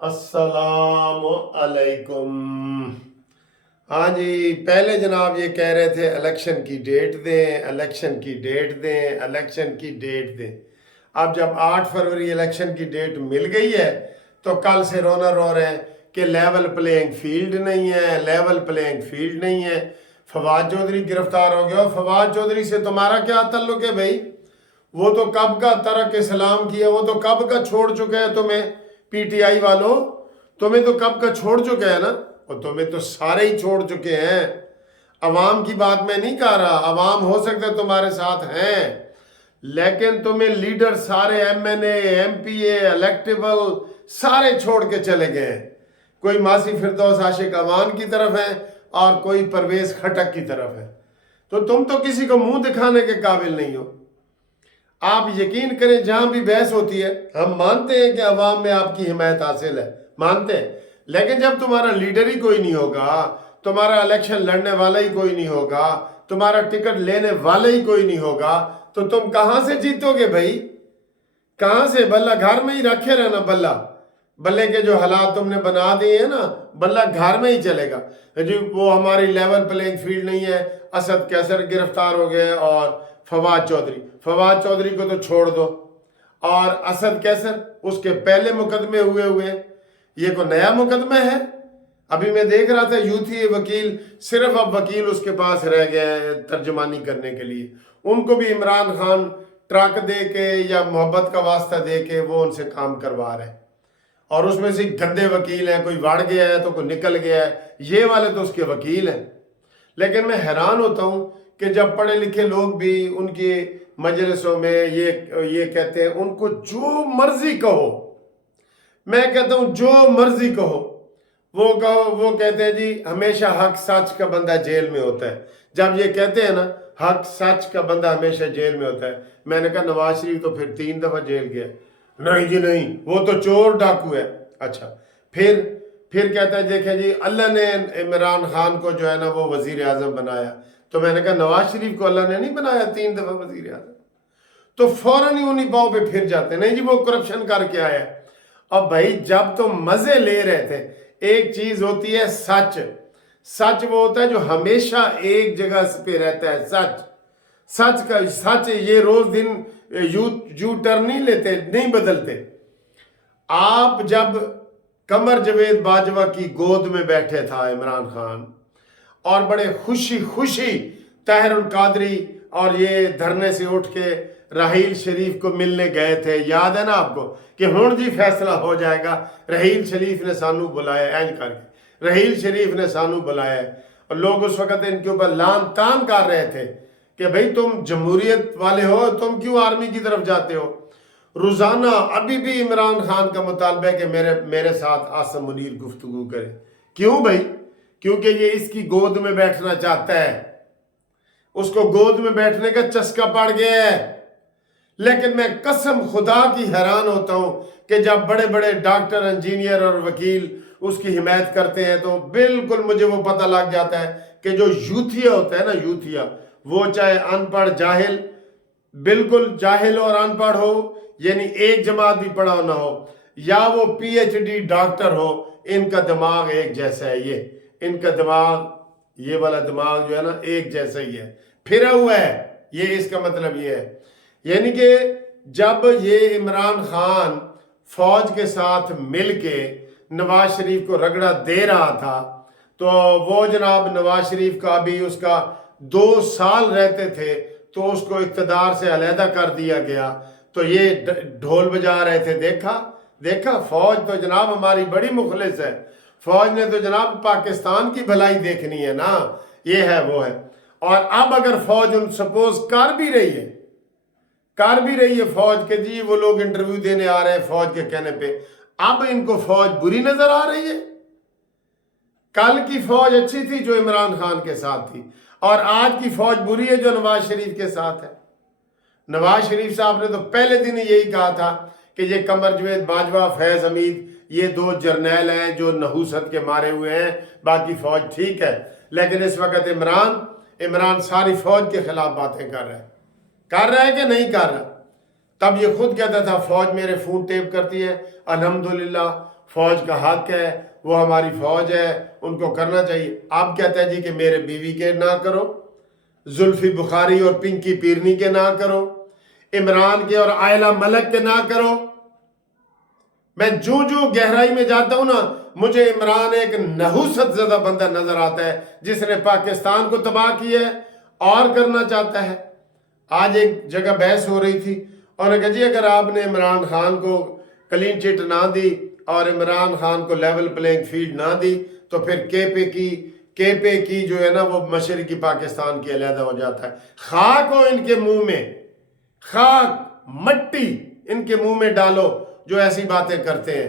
अस्सलाम अलैकुम। हाँ जी, पहले जनाब ये कह रहे थे इलेक्शन की डेट दें, इलेक्शन की डेट दें, इलेक्शन की डेट दें। अब जब 8 फरवरी इलेक्शन की डेट मिल गई है तो कल से रोना रो रहे हैं कि लेवल प्लेइंग फील्ड नहीं है, लेवल प्लेइंग फील्ड नहीं है। फवाद चौधरी गिरफ्तार हो गया। फवाद चौधरी से तुम्हारा क्या ताल्लुक है भाई? वो तो कब का तरक इस्लाम किया, वो तो कब का छोड़ चुके हैं तुम्हें। पीटीआई वालों, तुम्हें तो कब का छोड़ चुके हैं ना, और तुम्हें तो सारे ही छोड़ चुके हैं। अवाम की बात मैं नहीं कर रहा, अवाम हो सकता है तुम्हारे साथ हैं, लेकिन तुम्हें लीडर सारे एमएनए एमपीए इलेक्टेबल सारे छोड़ के चले गए हैं। कोई मासी फिरदौस आशिक अवान की तरफ है और कोई परवेज खटक की तरफ है। तो तुम तो किसी को मुंह दिखाने के काबिल नहीं हो। आप यकीन करें, जहां भी बहस होती है हम मानते हैं कि अवाम में आपकी हिमायत हासिल है, मानते हैं, लेकिन जब तुम्हारा लीडर ही कोई नहीं होगा, तुम्हारा इलेक्शन लड़ने वाला ही कोई नहीं होगा, तुम्हारा टिकट लेने वाला ही कोई नहीं होगा, तो तुम कहां से जीतोगे भाई? कहां से? बल्ला घर में ही रखे रहना। बल्ला बल्ले के जो हालात तुमने बना दिए हैं ना, बल्ला घर में ही चलेगा जी। वो हमारी लेवल प्लेइंग फील्ड नहीं है। असद कैसर गिरफ्तार हो गए और फवाद चौधरी को तो छोड़ दो, और असद कैसर उसके पहले मुकदमे हुए ये को नया मुकदमा है। अभी मैं देख रहा था यूथी वकील, सिर्फ अब वकील उसके पास रह गए हैं तर्जमानी करने के लिए। उनको भी इमरान खान ट्रक दे के या मोहब्बत का वास्ता दे के वो उनसे काम करवा रहे हैं, और उसमें से गंदे वकील हैं, कोई वाड़ गया है तो कोई निकल गया है, ये वाले तो उसके वकील हैं। लेकिन मैं हैरान होता हूं कि जब पढ़े लिखे लोग भी उनके मजलिसों में ये कहते हैं, उनको जो मर्जी कहो, मैं कहता हूं जो मर्जी कहो, वो कहो, वो कहते हैं जी हमेशा हक सच का बंदा जेल में होता है। जब ये कहते हैं ना हक सच का बंदा हमेशा जेल में होता है, मैंने कहा नवाज शरीफ तो फिर 3 दफा जेल गया। नहीं जी नहीं, वो तो चोर डाकू है। अच्छा, फिर कहता है देखें जी अल्लाह ने इमरान खान को जो है ना वो वजीर आजम बनाया। तो मैंने कहा नवाज शरीफ को अल्लाह ने नहीं बनाया 3 दफा वजीर आजम? तो फौरन ही उन्हीं पाँव पे फिर जाते, नहीं जी वो करप्शन करके आया। अब भाई जब तुम मजे ले रहे थे, एक चीज होती है सच, सच वो होता है जो हमेशा एक जगह पे रहता है। सच का सच, ये रोज दिन यू टर्न नहीं लेते, नहीं बदलते। आप जब कमर जवेद बाजवा की गोद में बैठे था इमरान खान, और बड़े खुशी खुशी ताहिरुल कादरी और ये धरने से उठ के राहील शरीफ को मिलने गए थे, याद है ना आपको, कि हुण जी फैसला हो जाएगा, राहील शरीफ ने सानू बुलाया, एंज करके राहील शरीफ ने सानू बुलाया। और लोग उस वक्त इनके ऊपर लान तान कर रहे थे कि भाई तुम जमहूरियत वाले हो, तुम क्यों आर्मी की तरफ जाते हो? रोजाना अभी भी इमरान खान का मुतालबा है कि मेरे साथ आसम मुनीर गुफ्तगू करे। क्यों भाई? क्योंकि ये इसकी गोद में बैठना चाहता है, उसको गोद में बैठने का चस्का पड़ गया है। लेकिन मैं कसम खुदा की हैरान होता हूं कि जब बड़े बड़े डॉक्टर, इंजीनियर और वकील उसकी हिमायत करते हैं तो बिल्कुल मुझे वो पता लग जाता है कि जो यूथिया होता है ना, यूथिया, वो चाहे अनपढ़ जाहिल, बिल्कुल जाहिल और अनपढ़ हो, यानी एक जमात भी पढ़ा ना हो, या वो पीएचडी डॉक्टर हो, इनका दिमाग एक जैसा है। ये इनका दिमाग, ये वाला दिमाग जो है ना एक जैसा ही है, फिरा हुआ है। ये इसका मतलब ये है, यानी कि जब ये इमरान खान फौज के साथ मिलके नवाज शरीफ को रगड़ा दे रहा था, तो वो जनाब नवाज शरीफ का भी उसका 2 साल रहते थे तो उसको इक़्तिदार से अलहदा कर दिया गया। तो ये ढोल बजा रहे थे, देखा फौज तो जनाब हमारी बड़ी मुखलिस है, फौज ने तो जनाब पाकिस्तान की भलाई देखनी है ना, ये है वो है। और अब अगर फौज उन सपोज कर भी रही है फौज के जी, वो लोग इंटरव्यू देने आ रहे हैं फौज के कहने पे, अब इनको फौज बुरी नजर आ रही है। कल की फौज अच्छी थी जो इमरान खान के साथ थी, और आज की फौज बुरी है जो नवाज शरीफ के साथ है। नवाज शरीफ साहब ने तो पहले दिन यही कहा था कि ये कमर जवेद बाजवा, फैज हमीद, ये 2 जर्नैल हैं जो नहूसत के मारे हुए हैं, बाकी फौज ठीक है। लेकिन इस वक्त इमरान सारी फौज के खिलाफ बातें कर रहा है कि नहीं कर रहा? تب یہ خود کہتا تھا فوج میرے فون ٹیپ کرتی ہے، الحمدللہ فوج کا حق ہے، وہ ہماری فوج ہے، ان کو کرنا چاہیے۔ اب کہتا ہے جی کہ میرے بیوی کے نہ کرو، زلفی بخاری اور پنکی پیرنی کے نہ کرو، عمران کے اور عائلہ ملک کے نہ کرو۔ میں جو گہرائی میں جاتا ہوں نا، مجھے عمران ایک نحوست زدہ بندہ نظر آتا ہے جس نے پاکستان کو تباہ کیا ہے اور کرنا چاہتا ہے۔ آج ایک جگہ بحث ہو رہی تھی اور نے کہا جی اگر آپ نے عمران خان کو کلین چٹ نہ دی اور عمران خان کو لیول پلینگ فیلڈ نہ دی تو پھر کے پے کی جو ہے نا وہ مشرقی پاکستان کی علیحدہ ہو جاتا ہے۔ خاک ہو ان کے منہ میں، خاک مٹی ان کے منہ میں ڈالو جو ایسی باتیں کرتے ہیں۔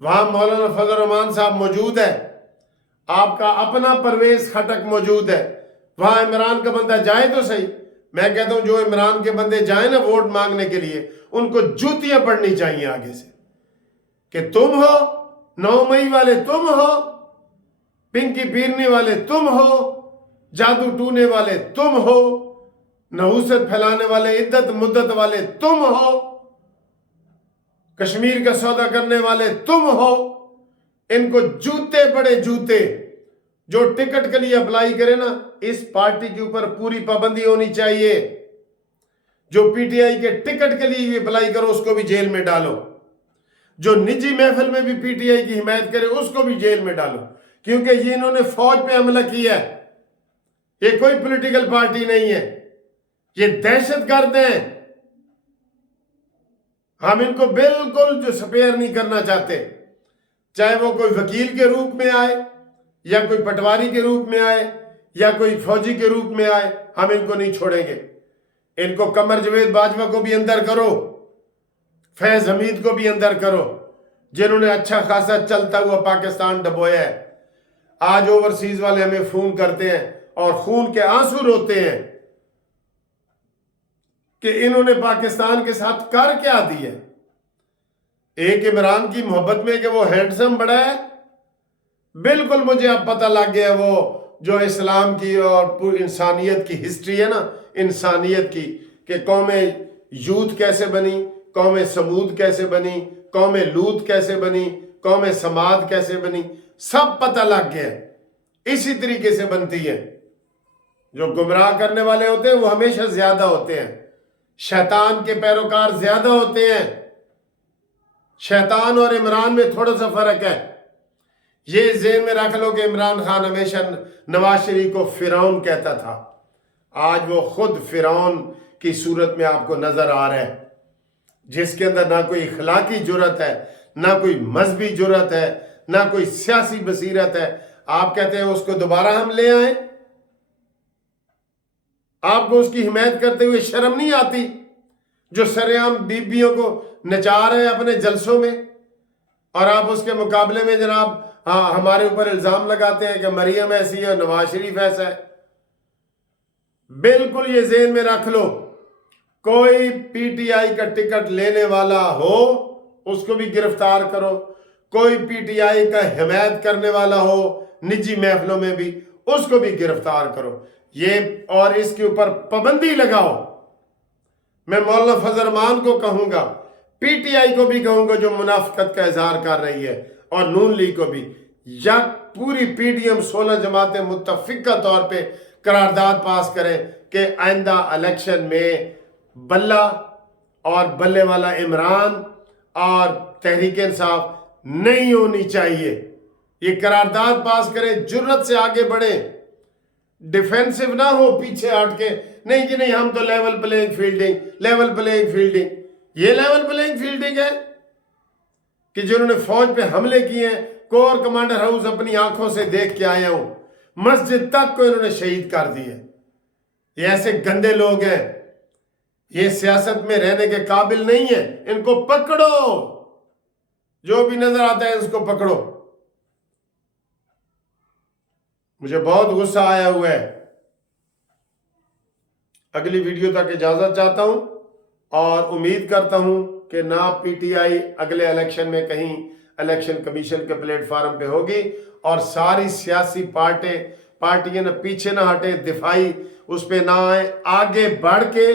وہاں مولانا فضل الرحمان صاحب موجود ہے، آپ کا اپنا پرویز خٹک موجود ہے، وہاں عمران کا بندہ جائے تو صحیح۔ میں کہتا ہوں جو عمران کے بندے جائیں نا ووٹ مانگنے کے لیے، ان کو جوتیاں پڑنی چاہیے آگے سے کہ تم ہو 9 مئی والے، تم ہو پنکی پیرنی والے، تم ہو جادو ٹونے والے، تم ہو نحوست پھیلانے والے، عدت مدت والے تم ہو، کشمیر کا سودا کرنے والے تم ہو۔ ان کو جوتے بڑے جوتے، جو ٹکٹ کے لیے اپلائی کرے نا اس پارٹی کے اوپر پوری پابندی ہونی چاہیے۔ جو پی ٹی آئی کے ٹکٹ کے لیے بھی اپلائی کرو اس کو بھی جیل میں ڈالو، جو نجی محفل میں بھی پی ٹی آئی کی حمایت کرے اس کو بھی جیل میں ڈالو، کیونکہ یہ انہوں نے فوج پہ حملہ کیا ہے۔ یہ کوئی پولیٹیکل پارٹی نہیں ہے، یہ دہشت گرد ہیں۔ ہم ان کو بالکل جو سپیئر نہیں کرنا چاہتے، چاہے وہ کوئی وکیل کے روپ میں آئے یا کوئی پٹواری کے روپ میں آئے یا کوئی فوجی کے روپ میں آئے، ہم ان کو نہیں چھوڑیں گے۔ ان کو قمر جاوید باجوہ کو بھی اندر کرو، فیض حمید کو بھی اندر کرو، جنہوں نے اچھا خاصا چلتا ہوا پاکستان ڈبویا ہے۔ آج اوورسیز والے ہمیں فون کرتے ہیں اور خون کے آنسو روتے ہیں کہ انہوں نے پاکستان کے ساتھ کر کیا دیا۔ ایک عمران کی محبت میں کہ وہ ہینڈسم بڑا ہے، بالکل مجھے اب پتہ لگ گیا وہ جو اسلام کی اور پوری انسانیت کی ہسٹری ہے نا، انسانیت کی، کہ قوم یوت کیسے بنی، قوم سمود کیسے بنی، قوم لوط کیسے بنی، قوم سماد کیسے بنی، سب پتہ لگ گیا۔ اسی طریقے سے بنتی ہے۔ جو گمراہ کرنے والے ہوتے ہیں وہ ہمیشہ زیادہ ہوتے ہیں، شیطان کے پیروکار زیادہ ہوتے ہیں۔ شیطان اور عمران میں تھوڑا سا فرق ہے۔ یہ ذہن میں رکھ لو کہ عمران خان ہمیشہ نواز شریف کو فرعون کہتا تھا، آج وہ خود فرعون کی صورت میں آپ کو نظر آ رہا ہے، جس کے اندر نہ کوئی اخلاقی جرت ہے، نہ کوئی مذہبی جرت ہے، نہ کوئی سیاسی بصیرت ہے۔ آپ کہتے ہیں اس کو دوبارہ ہم لے آئیں؟ آپ کو اس کی حمایت کرتے ہوئے شرم نہیں آتی؟ جو سرعام بیبیوں کو نچا رہے ہیں اپنے جلسوں میں، اور آپ اس کے مقابلے میں جناب ہمارے اوپر الزام لگاتے ہیں کہ مریم ایسی ہے، نواز شریف ایسا ہے۔ بالکل یہ ذہن میں رکھ لو، کوئی پی ٹی آئی کا ٹکٹ لینے والا ہو اس کو بھی گرفتار کرو، کوئی پی ٹی آئی کا حمایت کرنے والا ہو نجی محفلوں میں بھی اس کو بھی گرفتار کرو، یہ اور اس کے اوپر پابندی لگاؤ۔ میں مولانا فضل الرحمان کو کہوں گا، پی ٹی آئی کو بھی کہوں گا جو منافقت کا اظہار کر رہی ہے، اور نون لیگ کو بھی، یا پوری پی ڈی ایم 16 جماعتیں متفقہ طور پہ قرارداد پاس کریں کہ آئندہ الیکشن میں بلہ اور بلے والا عمران اور تحریک انصاف نہیں ہونی چاہیے۔ یہ قرارداد پاس کریں، جرت سے آگے بڑھیں، ڈیفینسو نہ ہو پیچھے ہٹ کے، نہیں جی نہیں ہم تو لیول پلینگ فیلڈنگ۔ یہ لیول پلینگ فیلڈنگ ہے کہ جنہوں نے فوج پہ حملے کیے ہیں، کور کمانڈر ہاؤس اپنی آنکھوں سے دیکھ کے آیا ہوں، مسجد تک کو انہوں نے شہید کر دی ہے۔ یہ ایسے گندے لوگ ہیں، یہ سیاست میں رہنے کے قابل نہیں ہیں، ان کو پکڑو، جو بھی نظر آتا ہے اس کو پکڑو۔ مجھے بہت غصہ آیا ہوا ہے۔ اگلی ویڈیو تک اجازت چاہتا ہوں اور امید کرتا ہوں کہ نہ پی ٹی آئی اگلے الیکشن میں کہیں الیکشن کمیشن کے پلیٹ فارم پہ ہوگی، اور ساری سیاسی پارٹیاں نہ پیچھے نہ ہٹے، دفاعی اس پہ نہ آئے، آگے بڑھ کے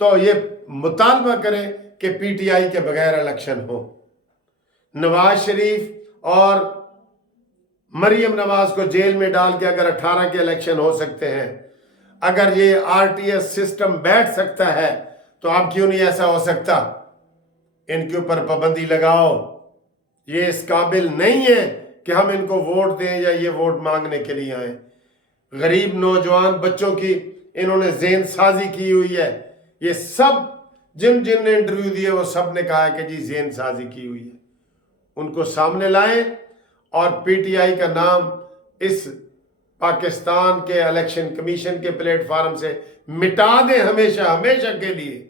تو یہ मुतालबा करें कि पीटीआई के बगैर इलेक्शन हो। नवाज शरीफ और मरियम नवाज को जेल में डाल के अगर 18 के इलेक्शन हो सकते हैं, अगर ये आरटीएस सिस्टम बैठ सकता है, तो अब क्यों नहीं ऐसा हो सकता? इनके ऊपर पाबंदी लगाओ। ये इस काबिल नहीं है कि हम इनको वोट दें या ये वोट मांगने के लिए आए। गरीब नौजवान बच्चों की इन्होंने ज़हन साजी की हुई है। ये सब जिन जिन ने इंटरव्यू दिए वो सब ने कहा है कि जी ज़हन साजी की हुई है। उनको सामने लाएं और पीटीआई का नाम इस पाकिस्तान के इलेक्शन कमीशन के प्लेटफार्म से मिटा दें, हमेशा हमेशा के लिए।